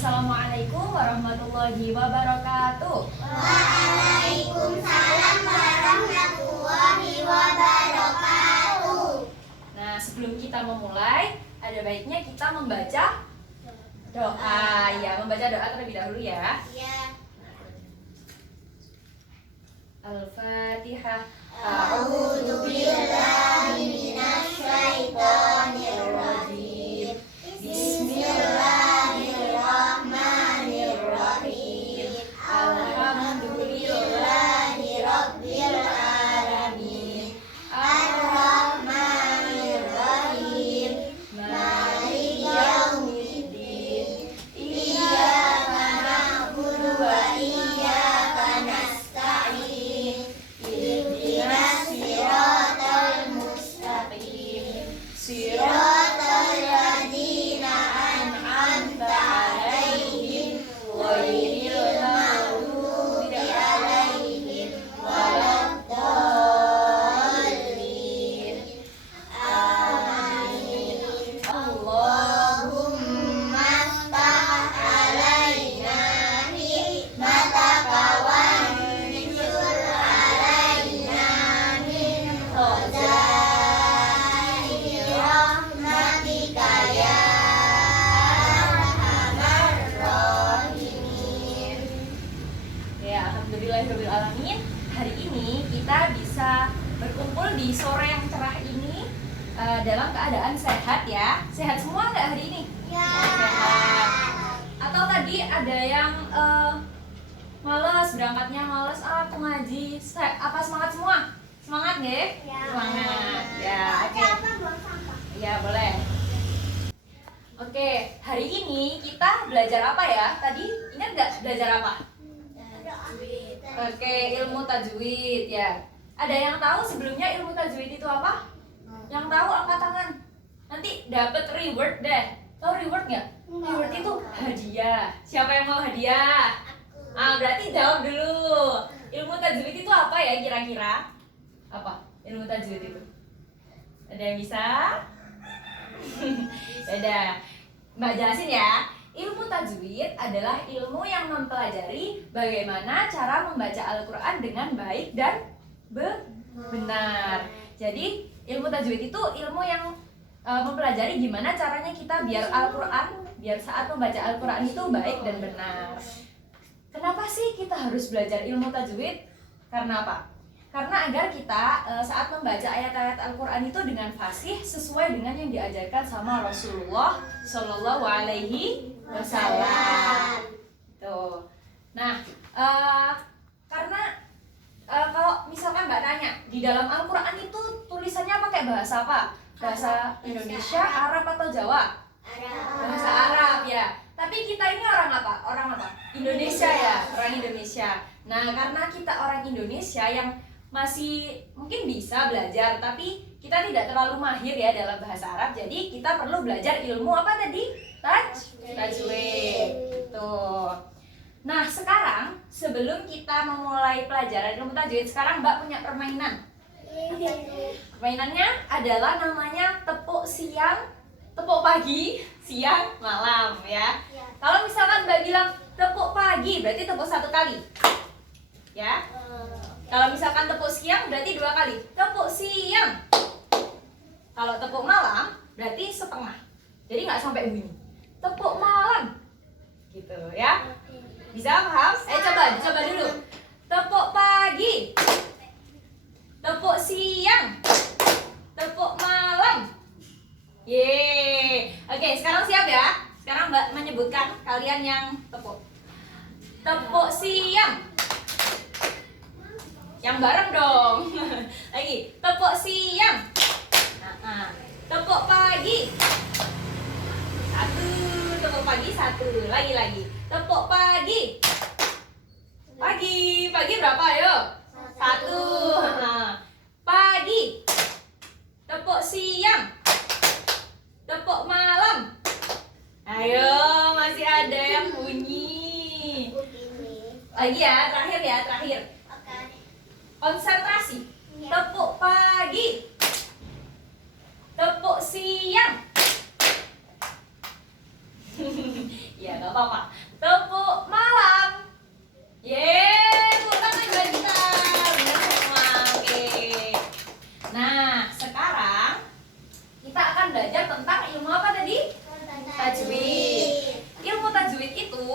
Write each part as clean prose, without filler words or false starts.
Assalamualaikum warahmatullahi wabarakatuh. Waalaikumsalam warahmatullahi wabarakatuh. Nah, sebelum kita memulai, ada baiknya kita membaca doa. Ya, membaca doa terlebih dahulu ya. Ya. Al-Fatihah. A'udzu billahi minasy syaithanir rajim. Bismillahirrahmanirrahim. Alhamdulillahi rabbil alamin. Ar-Rahmanir Rahim. Maliki yaumiddin. Iyyaka na'budu wa iyyaka nasta'in. Ihdinas siratal mustaqim. Siratal ladzina an'amta 'alaihim ghairil maghdubi 'alaihim waladdallin. Amin. Allahumma ftah 'alaina hikmataka wanshur 'alaina min khazaini rahmatika ya arhamar rahimin. Ya, alhamdulillahirrahmanirrahim. Hari ini kita bisa berkumpul di sore yang cerah ini dalam keadaan sehat ya. Sehat semua nggak hari ini? Ya. Sehat. Atau tadi ada yang males, berangkatnya males, aku ngaji. Apa semangat semua? Semangat nggak? Ya. Semangat. Ya, oke. Apa buang sampah? Ya, boleh. Oke, hari ini kita belajar apa ya? Tadi ingat nggak belajar apa? Oke, ilmu tajwid ya. Ada yang tahu sebelumnya ilmu tajwid itu apa? Yang tahu angkat tangan. Nanti dapat reward deh. Tahu reward nggak? Reward itu hadiah. Siapa yang mau hadiah? Berarti jawab dulu. Ilmu tajwid itu apa ya kira-kira? Apa? Ilmu tajwid itu? Ada yang bisa? Yaudah, Mbak jelasin ya. Ilmu tajwid adalah ilmu yang mempelajari bagaimana cara membaca Al-Quran dengan baik dan benar. Jadi ilmu tajwid itu ilmu yang mempelajari gimana caranya kita biar saat membaca Al-Quran itu baik dan benar. Kenapa sih kita harus belajar ilmu tajwid? Karena apa? Karena agar kita saat membaca ayat-ayat Al-Quran itu dengan fasih sesuai dengan yang diajarkan sama Rasulullah Shallallahu Alaihi Wasallam. Tuh. Nah, karena kalau misalkan Mbak tanya di dalam Al-Quran itu tulisannya pakai bahasa apa? Bahasa Indonesia, Arab atau Jawa? Bahasa Arab ya. Tapi kita ini orang apa? Orang apa? Indonesia ya, orang Indonesia. Nah, karena kita orang Indonesia yang masih mungkin bisa belajar, tapi kita tidak terlalu mahir ya dalam bahasa Arab. Jadi kita perlu belajar ilmu apa tadi? Tajwid. Tuh. Nah, sekarang sebelum kita memulai pelajaran ilmu tajwid, sekarang Mbak punya permainan. Permainannya adalah namanya tepuk pagi, siang, malam ya. Kalau misalkan Mbak bilang tepuk pagi, berarti tepuk satu kali. Ya. Kalau misalkan tepuk siang berarti dua kali. Tepuk siang. Kalau tepuk malam berarti setengah. Jadi nggak sampai bunyi. Tepuk malam. Gitu ya. Bisa paham? Coba dulu. Tepuk pagi. Tepuk siang. Tepuk malam. Yeay. Oke, sekarang siap ya? Sekarang Mbak menyebutkan kalian yang tepuk. Tepuk siang. Yang bareng dong. Lagi, tepuk siang. Tepuk pagi. Satu, tepuk pagi satu. Lagi. Tepuk pagi. Pagi berapa ayo? Satu. Pagi. Tepuk siang. Tepuk malam. Ayo, masih ada yang bunyi. Lagi ya, terakhir. Konsentrasi. Tepuk pagi. Tepuk siang. Ya, nggak apa-apa. Tepuk malam. Yeay, tepuk tangan buat kita. Benar semua. Oke. Nah, sekarang kita akan belajar tentang ilmu apa tadi? Tajwid. Ilmu tajwid itu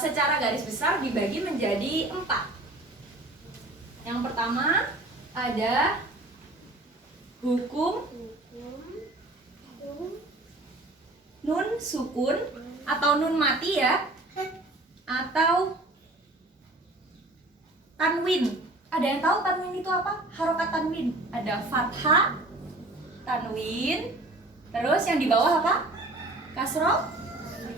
secara garis besar dibagi menjadi 4. Yang pertama ada hukum nun sukun atau nun mati ya, atau tanwin. Ada yang tahu tanwin itu apa? Harokat tanwin. Ada fathah, tanwin, terus yang di bawah apa? Kasroh,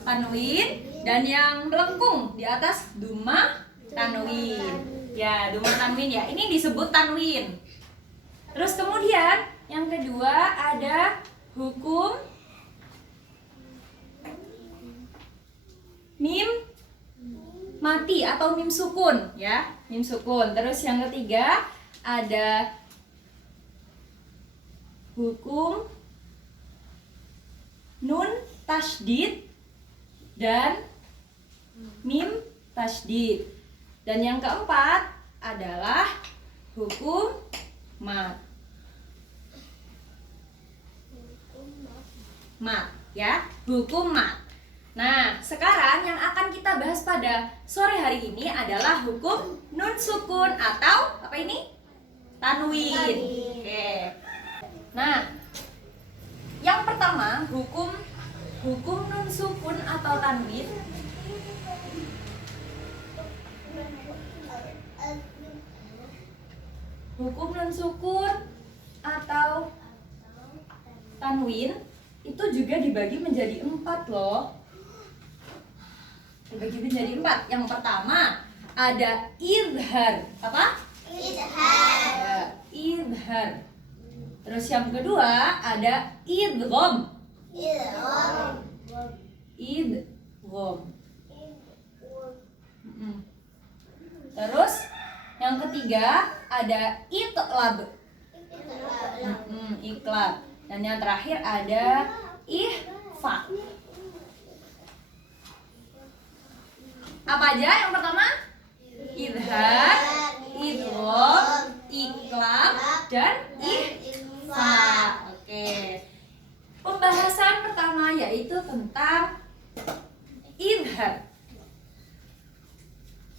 tanwin, dan yang melengkung di atas dumah, tanwin. Ya, dumah tanwin ya. Ini disebut tanwin. Terus kemudian yang kedua ada hukum mim mati atau mim sukun ya, mim sukun. Terus yang ketiga ada hukum nun tasydid dan mim tasydid. Dan yang keempat adalah hukum mat. Mat ya, hukum mat. Nah, sekarang yang akan kita bahas pada sore hari ini adalah hukum nun sukun atau apa ini? Tanwin. Oke. Nah, yang pertama hukum nun sukun atau tanwin. Hukum nun sukun atau tanwin itu juga dibagi menjadi 4 loh. Dibagi menjadi 4. Yang pertama ada idhar. Apa? Idhar. Ya, idhar. Terus yang kedua ada idgham. Idgham. Idgham. Terus yang ketiga ada iqlab. Iqlab. Dan yang terakhir ada ihfa. Apa aja yang pertama? Idhar, idgham, iqlab, dan ihfa. Oke. Pembahasan pertama yaitu tentang idhar.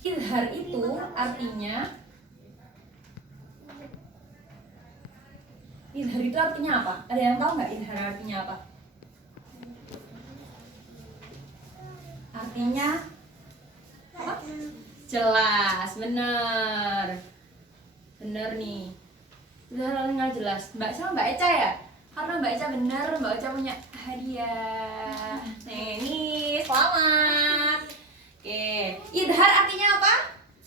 Idhar itu artinya apa? Ada yang tahu nggak idhar artinya apa? Artinya apa? Jelas, bener nih. Udah nggak jelas. Mbak sama Mbak Eca ya? Karena Mbak Eca bener, Mbak Eca punya hadiah. Nih, selamat. Oke, idhar artinya apa?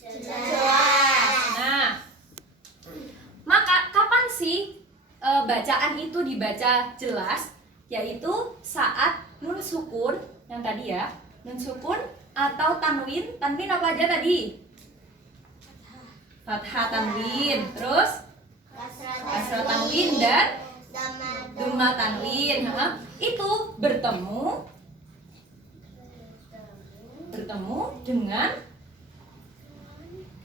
Jelas. Nah, maka kapan sih bacaan itu dibaca jelas? Yaitu saat nun sukun yang tadi ya, nun sukun atau tanwin. Tanwin apa aja tadi? Fathah tanwin, terus kasrah tanwin dan dumah tanwin. Itu bertemu dengan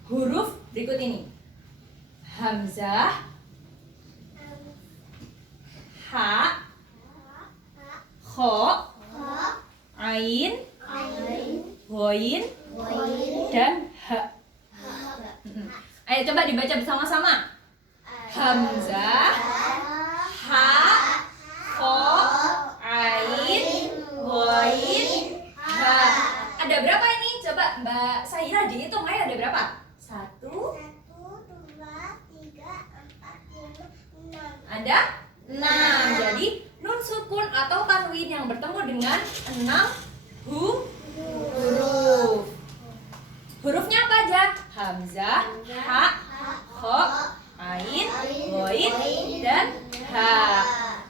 huruf berikut ini. Hamzah, ha, kho, ain, ghoin, dan ha. Ayo coba dibaca bersama-sama. Hamzah, ha, kho, ain, ghoin, ha. Ada berapa ini? Coba Mbak Sahira dihitung. Ayo, ada berapa? 1, 1, 2, 3, 4, 5, 6. ada 6. Jadi nun sukun atau tanwin yang bertemu dengan 6 huruf. Hurufnya apa aja? Hamzah, ha, kho, ain, ghoin, dan ha.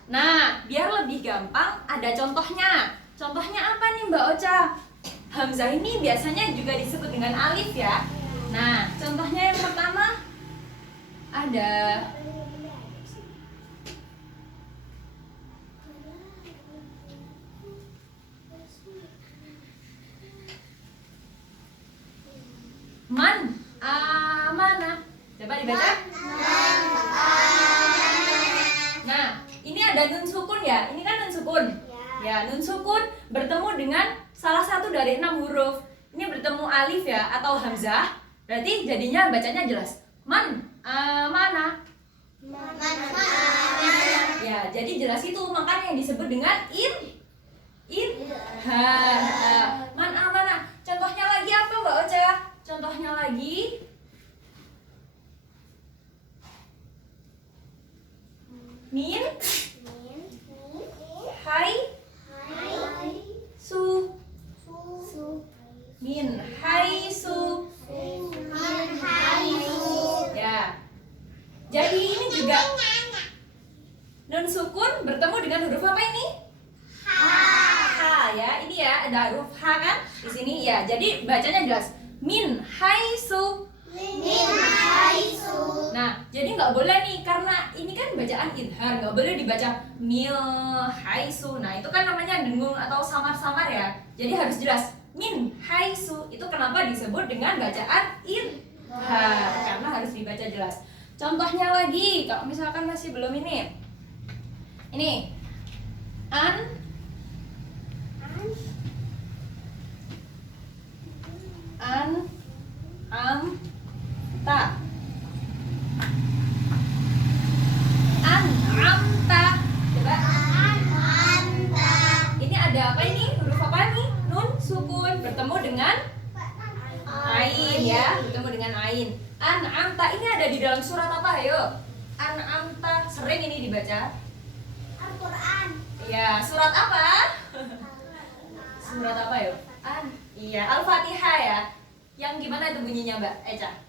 Nah, biar lebih gampang ada contohnya. Contohnya apa nih Mbak Ocha? Hamzah ini biasanya juga disebut dengan alif ya. Nah, contohnya yang pertama ada Man amana. Coba dibaca. Nah, ini ada nun sukun ya. Ini kan nun sukun. Ya, nun sukun bertemu dengan salah satu dari 6 huruf. Ini bertemu alif ya atau hamzah. Berarti jadinya bacanya jelas. Man amana. Ya, jadi jelas itu makanya yang disebut dengan man amana. Contohnya lagi apa, Mbak Ocha? Contohnya lagi min hai su. Min hai su. Ya. Jadi ini juga nun sukun bertemu dengan huruf apa ini? Ha ya. Ini ya ada huruf ha kan di sini ya. Jadi bacanya jelas. Min hai su. Nah, jadi nggak boleh nih karena ini kan bacaan idhar, nggak boleh dibaca mil haisu. Nah, itu kan namanya dengung atau samar-samar ya. Jadi harus jelas min haisu. Itu kenapa disebut dengan bacaan idhar karena harus dibaca jelas. Contohnya lagi, kalau misalkan masih belum ini an am ta. An'amta. Coba. Ini ada apa ini? Huruf apa nih? Nun sukun bertemu dengan ain ya, bertemu dengan ain. An'amta ini ada di dalam surat apa? Ayo. An'amta sering ini dibaca. Al-Quran. Ya, surat apa? Surat apa yo? Iya, Al-Fatihah ya. Yang gimana itu bunyinya, Mbak Eca?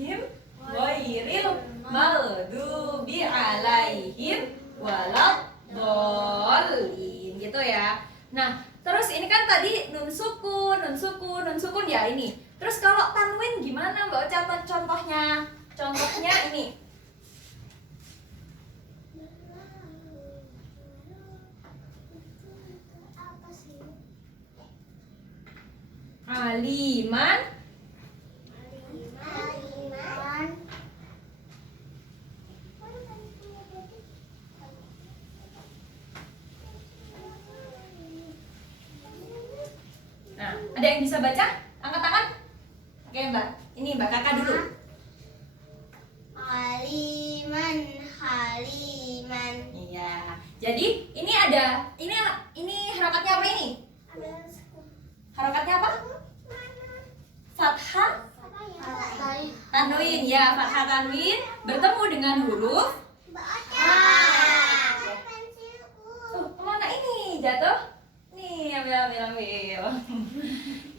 Him ghairil maghdubi alaihim waladdallin gitu ya. Nah, terus ini kan tadi nun sukun ya ini. Terus kalau tanwin gimana, Mbak Ocha contohnya? Contohnya ini. Aliman. Nah, ada yang bisa baca? Angkat tangan. Oke, Mbak. Ini Mbak Kakak dulu. Haliman. Iya. Jadi ini ada ini harokatnya apa ini? Harokatnya apa? Fathah tanwin ya, fathah tanwin bertemu dengan huruf kemana ini? Jatuh? Nih, ambil.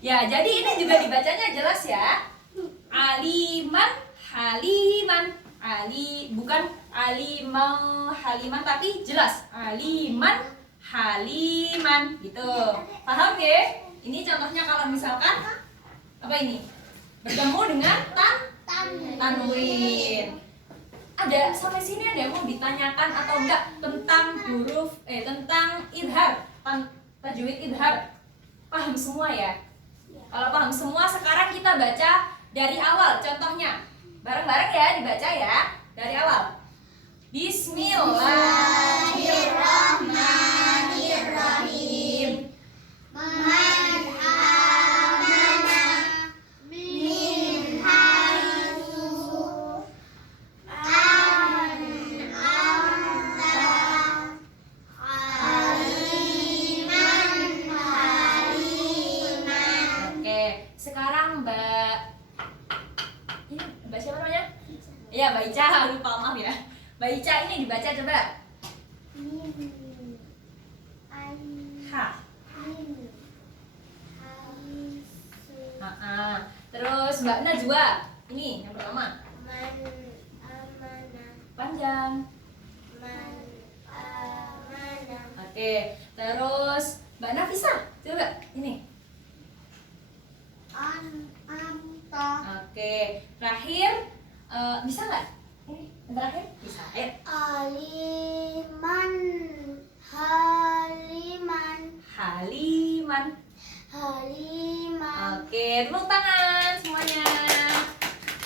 Ya, jadi ini juga dibacanya jelas ya. Aliman, haliman. Bukan alimau haliman tapi jelas. Aliman, haliman gitu. Paham ya? Ini contohnya kalau misalkan apa ini? Bertemu dengan tanwin. Ada sampai sini ada yang mau ditanyakan atau enggak tentang huruf tentang idhar, tajwid idhar? Paham semua ya? Kalau paham semua, sekarang kita baca dari awal. Contohnya bareng-bareng ya, dibaca ya dari awal. Bismillahirrahmanirrahim. Man amana min haitsu an'amta haliman. Oke, sekarang Mbak ini Mbak siapa namanya? Iya, Mbak Ica, lupa maaf ya. Mbak Ica ini dibaca coba. Ha. Terus Mbak Najwa, ini yang pertama. Man amana. Panjang. Man amana. Oke, terus Mbak Nafisa, coba ini. An'amta. Oke, terakhir bisa nggak? Ini yang terakhir bisa. Aliman. Haliman. Haliman. Halimah. Oke, tepuk tangan semuanya.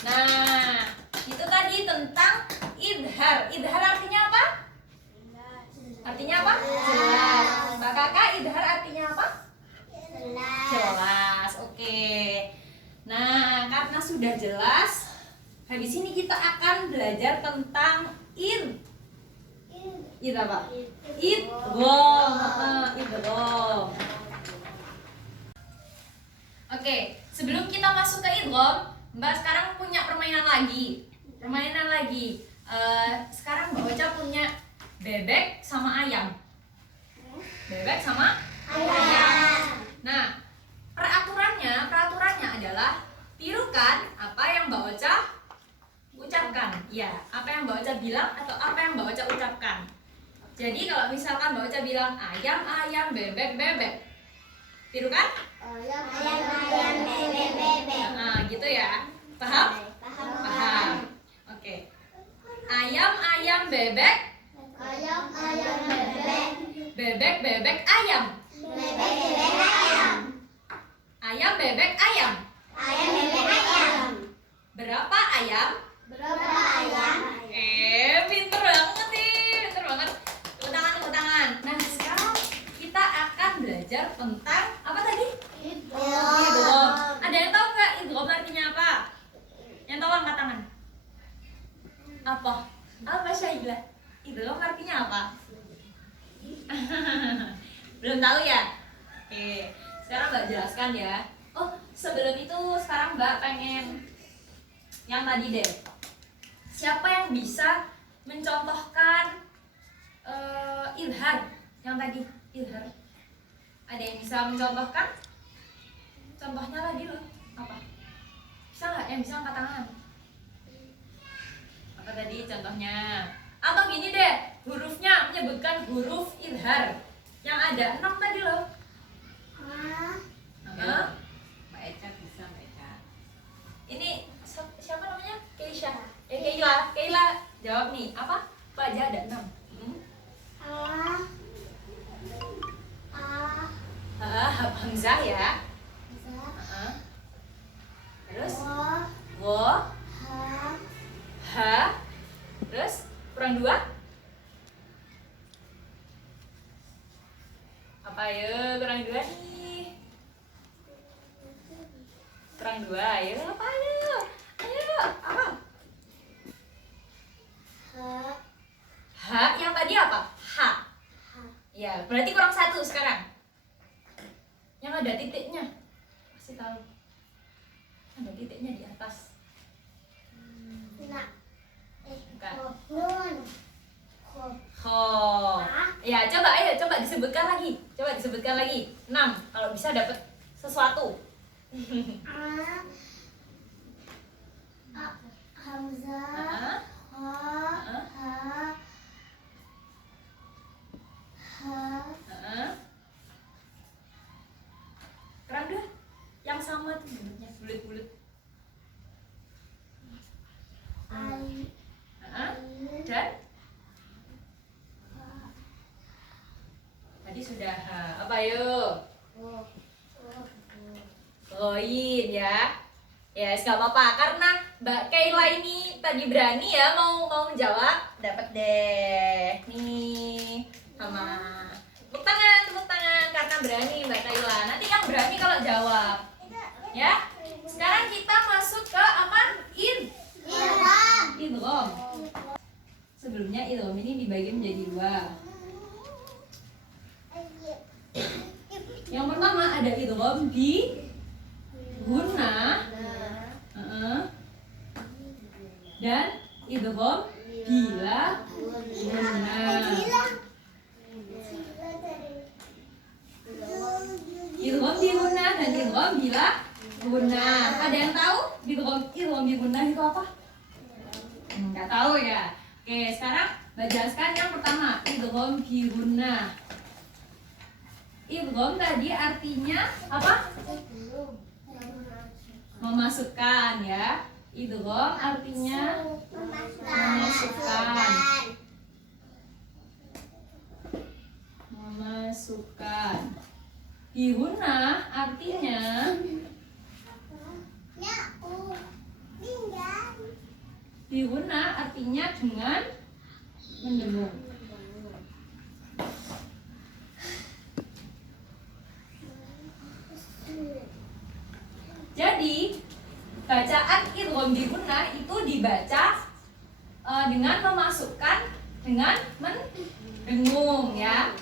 Nah, itu tadi tentang idhar. Idhar artinya apa? Artinya apa? Jelas. Mbak Kakak, idhar artinya apa? Jelas. Oke. Nah, karena sudah jelas, habis ini kita akan belajar tentang id apa? Idgham. Idgham. Oke, sebelum kita masuk ke idgham, Mbak sekarang punya permainan lagi. Sekarang Mbak Ocha punya bebek sama ayam. Bebek sama ayam. Nah, peraturannya adalah tirukan apa yang Mbak Ocha ucapkan. Ya, apa yang Mbak Ocha bilang atau apa yang Mbak Ocha ucapkan. Jadi kalau misalkan Mbak Ocha bilang ayam, bebek, tirukan? Ayam, bebek. Nah, gitu ya. Paham? Paham. Oke. Ayam, bebek. Ayam, bebek. Bebek, ayam. Bebek, ayam. Ayam, bebek, ayam. Ayam, bebek, ayam. Berapa ayam? Berapa ayam? Pinter banget nih. Pinter banget. Tepuk tangan. Nah, sekarang kita akan belajar tentang apa tadi? Idgham. Ada yang tahu nggak idgham artinya apa? Yang tahu angkat tangan. Apa Syaila? Idgham artinya apa? Belum tahu ya? Oke, sekarang Mbak jelaskan ya. Oh, sebelum itu sekarang Mbak pengen yang tadi deh. Siapa yang bisa mencontohkan idhar? Yang tadi idhar. Ada yang bisa mencontohkan? Contohnya lagi loh. Apa? Bisa nggak? Yang bisa angkat tangan. Apa tadi contohnya? Atau gini deh, hurufnya menyebutkan huruf idhar. Yang ada 6 tadi loh. Mbak Eca bisa, Mbak Eca. Ini siapa namanya? Keila jawab nih. Apa aja ada 6? Hamzah ya. Terus wo, ha. Terus kurang 2? Apa ya? Kurang 2 nih. Kurang 2. Ayo apa ayo? Ayo, apa? Ha, yang tadi apa? Ha. Ya, berarti kurang 1 sekarang. Yang ada titiknya. Kasih tahu. Ada titiknya di atas. Bukan. Ho. Ya, coba disebutkan lagi. 6. Kalau bisa dapat sesuatu. Hamzah, Kurang 2. Yang sama tuh bentuknya bulat-bulat. Dan tadi sudah apa yuk? Koin ya. Ya, nggak apa-apa karena Mbak Keila ini tadi berani ya mau menjawab, dapat deh. Nih sama tepuk tangan karena berani Mbak Keila. Nanti yang berani kalau jawab. Ya. Sekarang kita masuk ke apa? Idgham. Sebelumnya idgham ini dibagi menjadi 2. Yang pertama ada idgham bi guna dan idgham bila guna. Idgham bi guna dan idgham bila guna. Ada yang tahu idgham bi guna itu apa? Nggak tahu ya. Oke, sekarang Mbak jelaskan yang pertama, idgham bi guna. Idgham tadi artinya apa? Memasukkan ya. Idgham artinya memasukkan. Bihuna artinya bihuna artinya dengan mendengung. Jadi bacaan idgham bihuna itu dibaca dengan memasukkan dengan mendengung ya.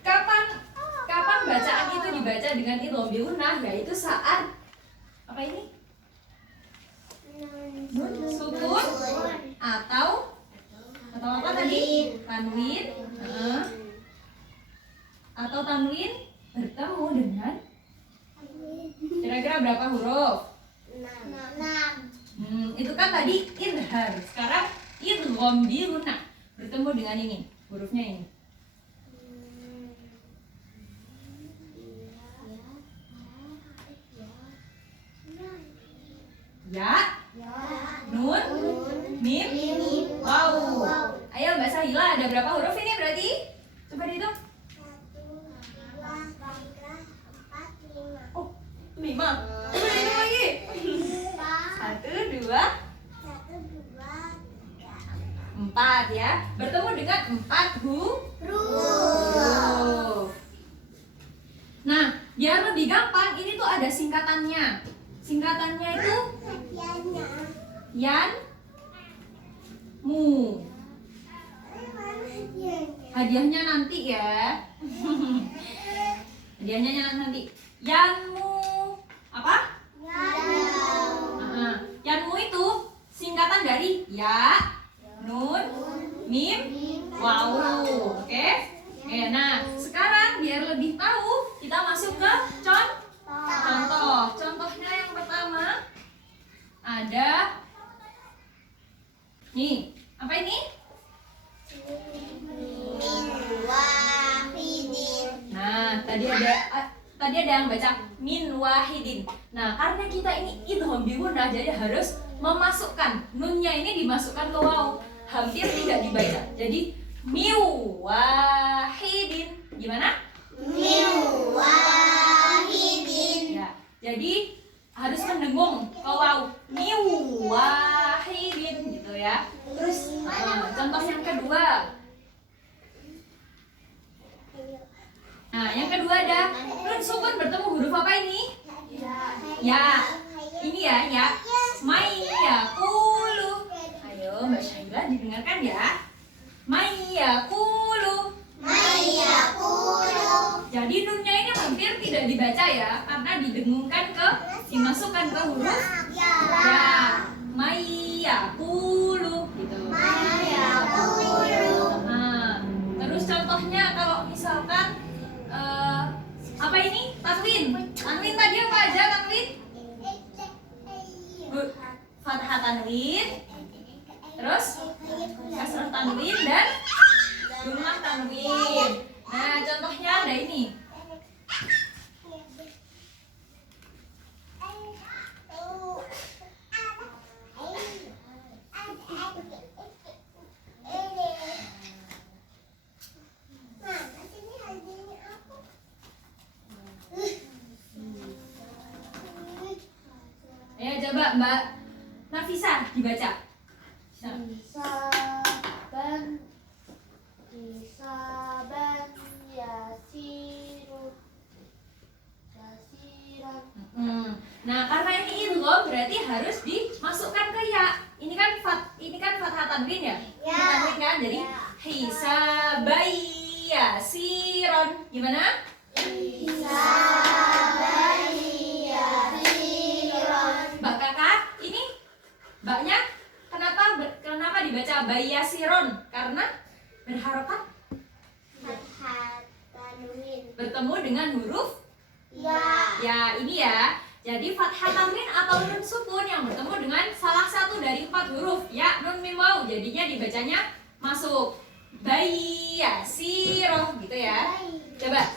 Kapan bacaan itu dibaca dengan idgham bihuna, yaitu saat apa ini? Nun sukun atau apa tadi? Tanwin. Atau tanwin bertemu dengan kira-kira berapa huruf? 6. Itu kan tadi idhar. Sekarang idgham bihuna bertemu dengan ini, hurufnya ini. Ya, nun, mim, waw. Ayo Mbak Sahila, ada berapa huruf ini berarti? Coba dihitung. 5. Coba dihitung lagi. 1, 2, 4 ya. Bertemu dengan 4 huruf. Nah, biar lebih gampang, ini tuh ada singkatannya. Singkatannya itu yan mu. Hadiahnya nanti ya. Hadiahnya nanti. Yanmu apa? Yanmu itu singkatan dari ya, nun, mim, waw. Oke? Nah, sekarang biar lebih tahu, kita masuk ke contoh. Contohnya yang pertama ada nih, apa ini? Nah, tadi ada yang baca min wahidin. Nah, karena kita ini idgham bihuna, jadi harus memasukkan nunnya ini dimasukkan ke waw. Hampir tidak dibaca. Jadi miu wahidin. Gimana? Ya, jadi harus mendengung ke waw. Miu wahidin gitu ya. Terus contoh yang kedua. Nah, yang kedua ada nun sukun bertemu huruf apa ini? Ya. Ini ya. Mayyakulu. Ayo Mbak Syaila didengarkan ya. Mayyakulu. Jadi nunnya ini hampir tidak dibaca ya, karena didengungkan dimasukkan ke huruf ya. Mayyakulu gitu. Nah, terus contohnya kalau misalkan apa ini? Tanwin tadi apa aja tanwin? Fathah tanwin, terus kasrah tanwin dan dhammah tanwin. Nah, contohnya ada ini. Ya, coba Mbak Nafisa dibaca. Hisaban yasiran. Nah, karena ini idgham berarti harus dimasukkan ke ya. Ini kan fathah tanwin ya? Ya. Tanwin kan? Jadi Ya. hisabai yasiron. Gimana? Hisaban yasiran. Mbak Kakak, ini mbaknya kenapa dibaca bayasiron? Karena berharokat Fathah tanwin. bertemu dengan huruf ya, ini ya. Jadi fathah tanwin atau nun sukun yang bertemu dengan salah satu dari 4 huruf ya, nun mim waw, jadinya dibacanya masuk bayasiron gitu ya. Coba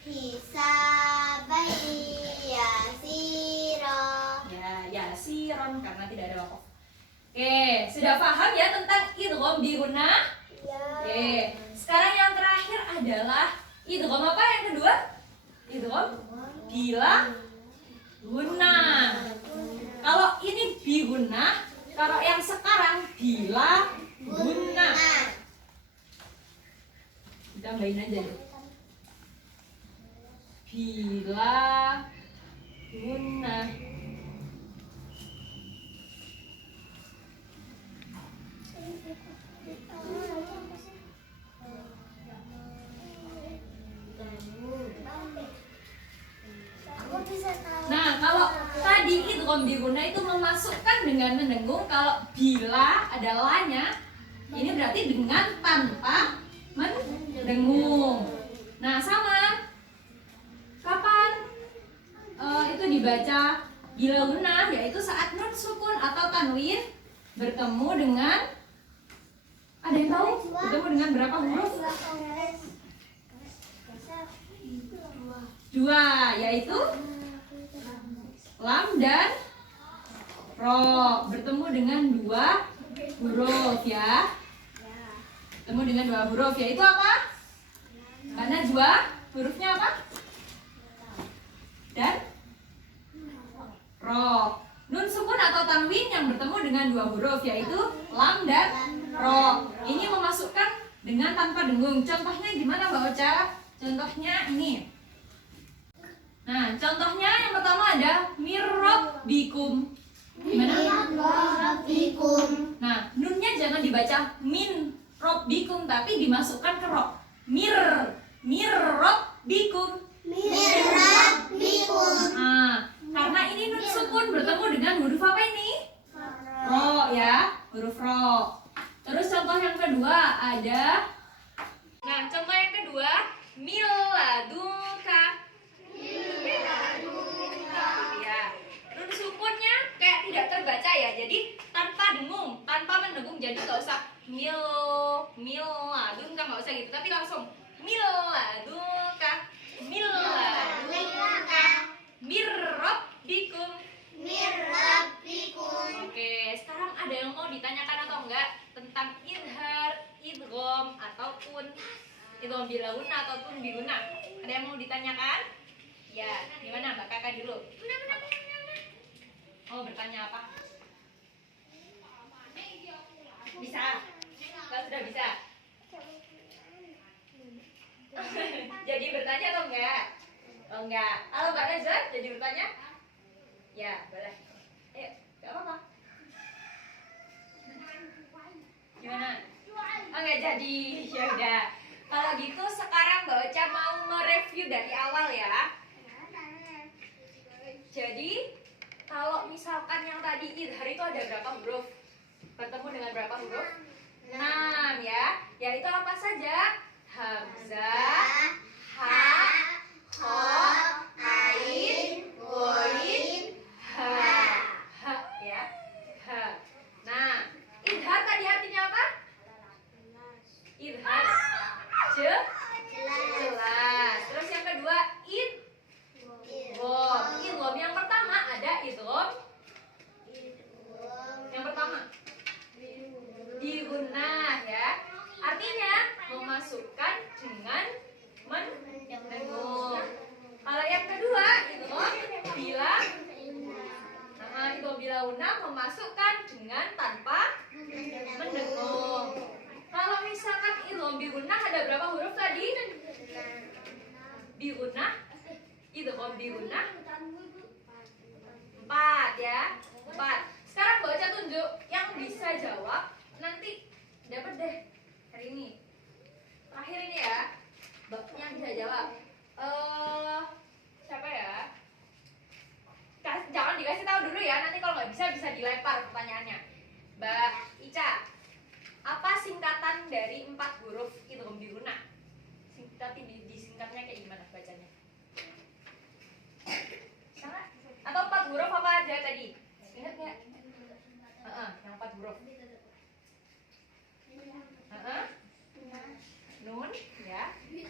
Hisaban yasiran. ya, yasiron karena tidak ada wakof. Oke, sudah paham ya tentang idgham bihuna? Ya. Oke, sekarang yang terakhir adalah idgham apa yang kedua? Idgham bila guna. Kalau ini biguna, kalau yang sekarang bila guna. Tambahin aja deh. Bila guna. Nah, kalau tadi idgham biguna itu memasukkan dengan mendengung. Kalau bila ada la-nya, ini berarti dengan tanpa mendengung. Nah, sama. Kapan itu dibaca bila guna, yaitu saat nun sukun atau tanwin bertemu dengan, ada yang tahu? Bertemu dengan berapa huruf? Dua, yaitu lam dan ro. Bertemu dengan dua huruf ya. Bertemu dengan dua huruf, yaitu apa? Karena dua hurufnya apa? Dan ro. Nun sukun atau tanwin yang bertemu dengan dua huruf, yaitu lam dan ro. Ini memasukkan dengan tanpa dengung. Contohnya gimana Mbak Ocha? Contohnya ini. Nah, contohnya yang pertama ada mirrabbikum. Gimana? Nah, nunnya jangan dibaca min rabbikum, tapi dimasukkan ke ro. Mirrabbikum. Nah, karena ini nun sukun bertemu dengan huruf apa ini? Ro ya, huruf ro. Terus contoh yang kedua ada. Nah, contoh yang kedua miladunka. Ya, nun sukunnya kayak tidak terbaca ya. Jadi tanpa dengung, tanpa mendengung. Jadi nggak usah miladunka, nggak usah gitu. Tapi langsung miladunka. Mirrabbikum. Oke, sekarang ada yang mau ditanyakan atau enggak tentang idhar, idgham ataupun idgham bila guna ataupun biguna? Ada yang mau ditanyakan? Ya, gimana Mbak Kakak dulu? Oh, bertanya apa? Bisa? Kalau sudah bisa? Jadi bertanya atau enggak? Oh enggak. Halo Mbak Najwa, jadi bertanya? Ya, boleh. Ayo, enggak apa-apa. Gimana? Oh enggak jadi. Ya udah. Kalau gitu sekarang Mbak Ocha mau mereview dari awal ya. Jadi, kalau misalkan yang tadi idhar itu ada berapa huruf? Bertemu dengan berapa huruf? 6 ya. Yaitu apa saja? Hamzah, ha, kho, ain, ghain, ha. Ha ya. Ha. Nah, idhar tadi artinya apa? Idhar jelas. Terus yang kedua idgham. Idgham yang pertama ada idgham. Yang pertama bigunnah ya. Artinya memasukkan dengan mendengung. Kalau yang kedua idgham bila idgham bila guna memasukkan dengan tanpa mendengung. Kalau misalkan idgham bigunnah ada berapa huruf tadi? Bigunnah, idgham bigunnah 4 ya. 4. Sekarang Mbak Ocha tunjuk yang bisa jawab, nanti dapat deh hari ini. Terakhir ini ya. Yang bisa jawab. Siapa ya? Jangan dikasih tahu dulu ya, nanti kalau nggak bisa dilempar pertanyaannya. Mbak Ica, apa singkatan dari 4 huruf idgham bigunnah? Tapi disingkatnya kayak gimana bacanya? Sama? Atau 4 huruf apa aja tadi? Ingat nggak? Yang 4 huruf. Nun ya. Mim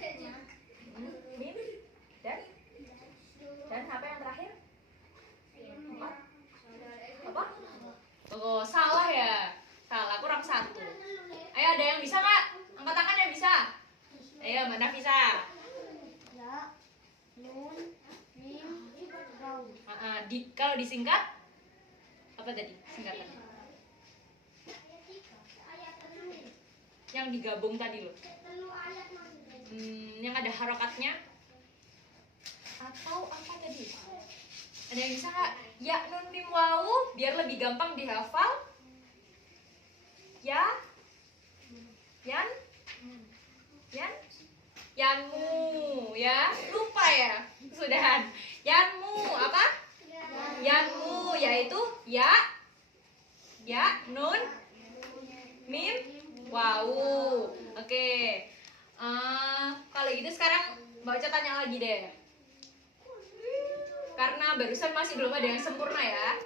dan apa yang terakhir? 4. Apa? Oh, salah ya. Salah, kurang 1. Ayo, ada yang bisa nggak? Angkat tangan yang bisa. Ayo, mana bisa? Kalau disingkat apa tadi singkatannya? Yang digabung tadi loh. Yang ada harokatnya atau apa tadi? Ada yang bisa nggak? Ya, nun, mim, wawu biar lebih gampang dihafal. Ya, yan, yanmu, ya, lupa ya, sudahan. Yanmu apa? Yanmu yaitu ya, nun, mim, wawu. Oke. Kalau gitu sekarang Mbak Ocha tanya lagi deh. Karena barusan masih belum ada yang sempurna ya.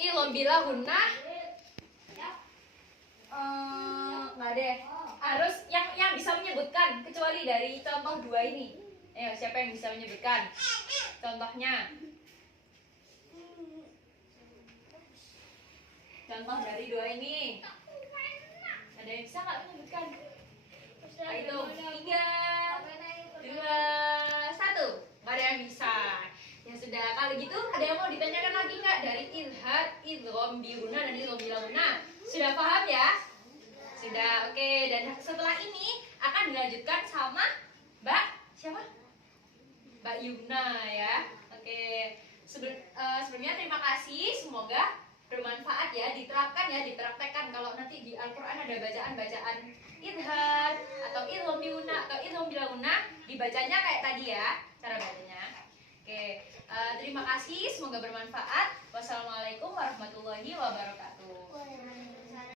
Ilom bila hunna. Nggak deh. Harus yang bisa menyebutkan kecuali dari contoh dua ini. Ayo, siapa yang bisa menyebutkan contohnya? Contoh dari dua ini. Ada yang bisa nggak menyebutkan? Ayo, 3, 2, 1. Nggak ada yang bisa. Ya sudah, kalau gitu ada yang mau ditanyakan lagi nggak dari ilhad, idgham bihuna dan idgham bilahuna? Sudah paham ya? Sudah, oke. Dan setelah ini akan dilanjutkan sama Mbak siapa? Mbak Yumna ya. Oke. Sebelumnya terima kasih, semoga bermanfaat ya, diterapkan ya, dipraktekkan. Kalau nanti di Al-Quran ada bacaan-bacaan idhar atau idgham bihuna atau idgham bilahuna, dibacanya kayak tadi ya, cara bacanya. Oke, terima kasih, semoga bermanfaat. Wassalamualaikum warahmatullahi wabarakatuh.